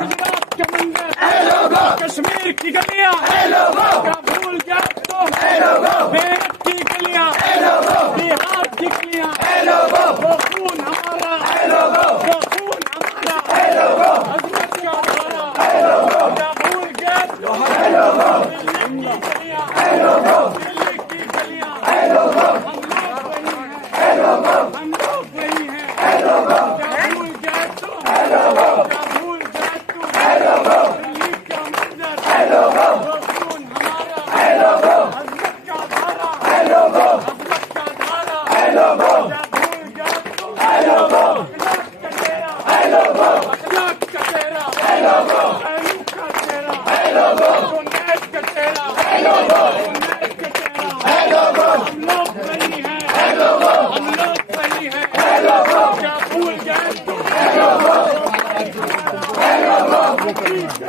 گجرات کے منظر، کشمیر کی گلیاں کیا بھول جائے تو، میرٹھ کی گلیاں، بہار کی گلیاں، وہ خون ہمارا، وہ خون ہمارا، عظمت کا دھارا کیا بھول گئے تو، دلی کی گلیاں، دلی کی گلیاں، ہم لوگ وہی ہیں، کیا بھول گئے تو، کیا بھول گئے تو، دلی کا منظر، وہ خون ہمارا، عظمت کا دھارا، عظمت کا دھارا کیا بھول گئے تو، اخلاق کا چہرہ، اخلاق کا چہرہ، پہلو کا چہرہ، نیت کا چہرہ، نیت کا چہرہ، ہم لوگ وہی ہیں، ہم لوگ وہی ہیں، کیا بھول گئے تو، عجیب کا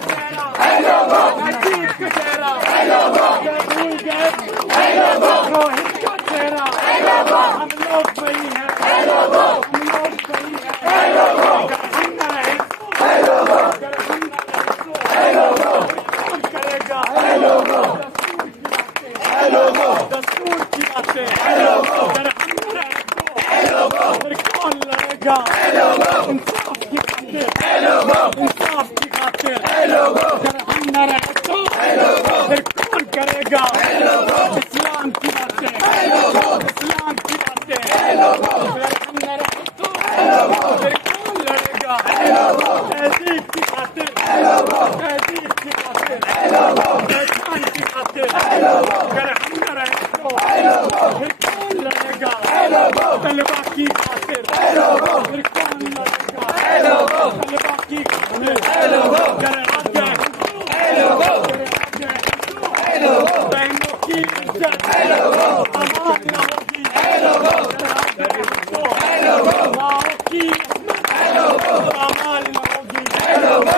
چہرہ، عجیب کا چہرہ کیا بھول گئے تو، روہت کا چہرہ، ہم لوگ وہی ہیں، ہم لوگ وہی ہیں، اگر ہم نہ رہے تو، اگر ہم نہ رہے تو، کون کرے گا دستور کی باتیں، اگر ہم نہ رہے تو، پھر کون لڑے گا انصاف کی خاطر، انصاف کی خاطر، اگر ہم نہ رہے تو، پھر کون کرے گا اسلام کی باتیں، اسلام کی باتیں، اگر ہم نہ رہے تو، پھر کون لڑے گا تہذیب کی خاطر، تہذیب کی خاطر، پہچان کی خاطر، اگر ہم نہ رہے تو، پھر کون لڑے گا طلبا کی خاطر، پھر کون لڑے گا طلبا کی خاطر، اگر آ گئے بہنوں کی عزت امان نہ ہوگی، ماں کی عصمت امان نہ ہوگی، امان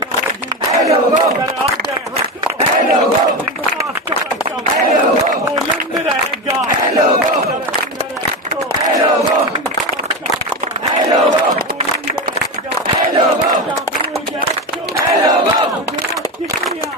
نہ ہوگی، اگر آ گئے ہم تو انصاف کا پرچم بلند رہے گا، اگر ہم نہ رہے تو انصاف کا پرچم بلند رہے گا، کیا بھول گئے تو، گجرات کی گلیاں،